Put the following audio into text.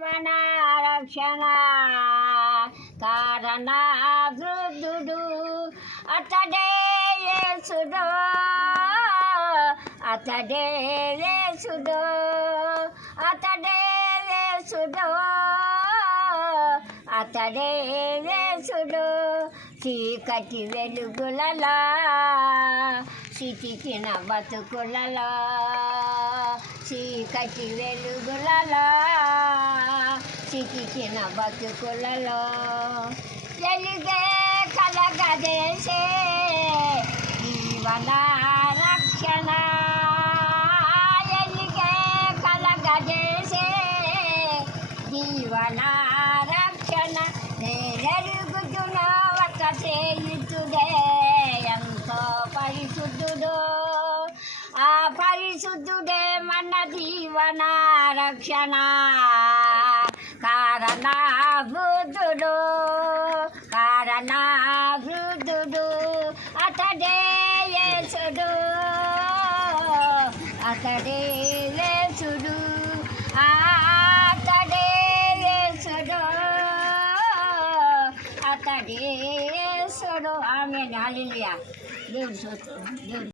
జీవన రక్షణ కారణ వృద్ధుడు అతడే యేసుడు అతడే యేసుడు అతడే యేసుడు అతడే యేసుడు చీకటి వెలుగులలో చితికిన బతుకులలో చీకటి వెలుగులలో చితికిన బతుకులలో వెలుగే కలగజేసే జీవన రక్షణ వెలుగే కలగజేసే జీవన రక్షణ నేనెరుగుతున్న ఒక చేయుతుడే ఎంతో పరిశుద్ధుడు ఆ పరిశుద్ధుడే మన జీవన రక్షణ కారణ వృద్ధుడు కారణ వృద్ధుడు అతడే యేసుడు అతడే యేసుడు అతడే యేసుడు అతడే యేసుడు ఆమేన్ హల్లెలూయా దేవుని స్తోత్రం దేవుని